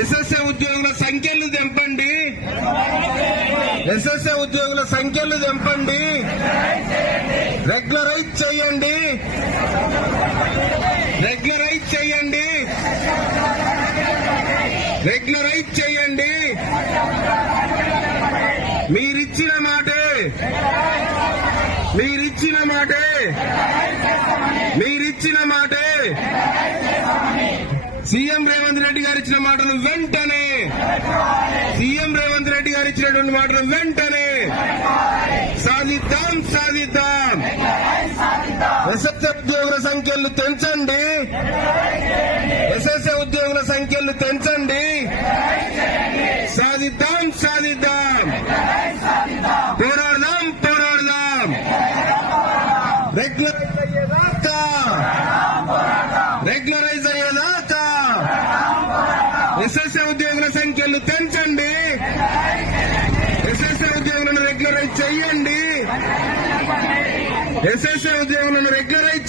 SSA ఉద్యోగుల సంఖ్యలు తెంపండి. SSA ఉద్యోగుల సంఖ్యలు తెంపండి. రెగ్యులరైజ్ చేయండి. రెగ్యులరైజ్ చేయండి. రెగ్యులరైజ్ చేయండి. మీరిచ్చిన మాటే. మీరిచ్చిన మాటే. మీరిచ్చిన సీఎం రేవంత్ రెడ్డి గారు ఇచ్చిన మాటలు వెంటనే. సీఎం రేవంత్ రెడ్డి గారు ఇచ్చినటువంటి మాటలు వెంటనే. సాధిద్దాం సాధిద్దాం. ఎస్ఎస్ఏ ఉద్యోగుల సంఖ్యలు పెంచండి. ఎస్ఎస్ఏ ఉద్యోగుల సంఖ్యలు పెంచండి. సాధిద్దాం సాధిద్దాం. పోరాడదాం పోరాడదాం. రెగ్యులరైజ్ అయ్యేదాకా. రెగ్యులరైజ్ ఎస్ఎస్ఏ ఉద్యోగుల సంఖ్యలు పెంచండి. ఎస్ఎస్ఏ ఉద్యోగులను రెగ్యులరైజ్ చేయండి ఎస్ఎస్ఏ ఉద్యోగులను రెగ్యులరైజ్